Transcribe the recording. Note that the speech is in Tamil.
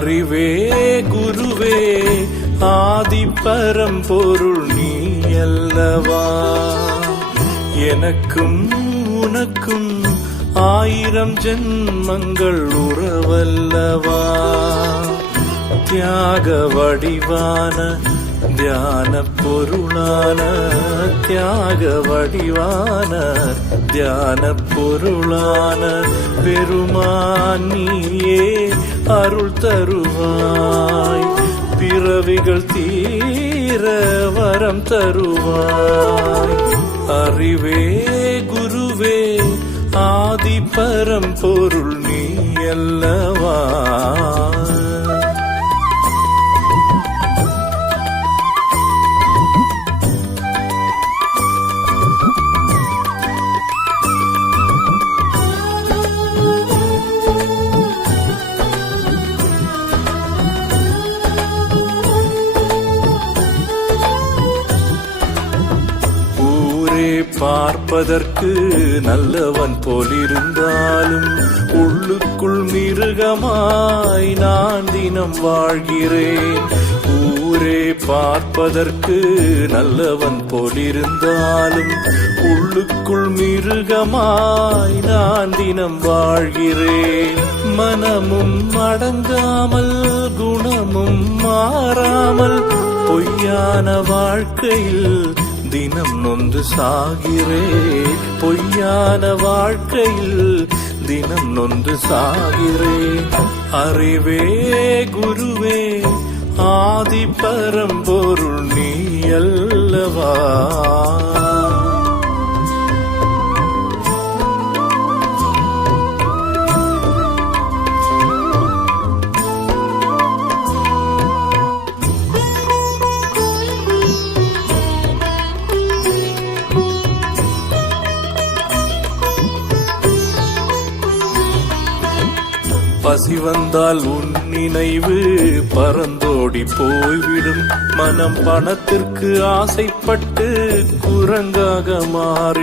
அறிவே குருவே ஆதி பரம்பொருள் நீ அல்லவா. எனக்கும் உனக்கும் 1000 ஜென்மங்கள் உறவல்லவா. தியாக வடிவான தியான பொருளான தியாக வடிவான தியான பொருளான பெருமான் நீயே அருள் தருவாய். பிறவிகள் தீர வரம் தருவாய். அறிவே குருவே ஆதி பரம்பொருள் நீ அல்லவா. பார்ப்பதற்கு நல்லவன் போலிருந்தாலும் உள்ளுக்குள் மிருகமாய் நான் தினம் வாழ்கிறேன். ஊரே பார்ப்பதற்கு நல்லவன் போலிருந்தாலும் உள்ளுக்குள் மிருகமாய் நான் தினம் வாழ்கிறேன். மனமும் அடங்காமல் குணமும் மாறாமல் பொய்யான வாழ்க்கையில் தினம் நொந்து சாகிறேன். பொய்யான வாழ்க்கையில் தினம் நொந்து சாகிறேன். அறிவே குருவே ஆதி பரம்பொருள் நீ அல்லவா. பசி வந்தால் உன் நினைவு பறந்தோடி போய்விடும். மனம் பணத்திற்கு ஆசைப்பட்டு குரங்காக மாறி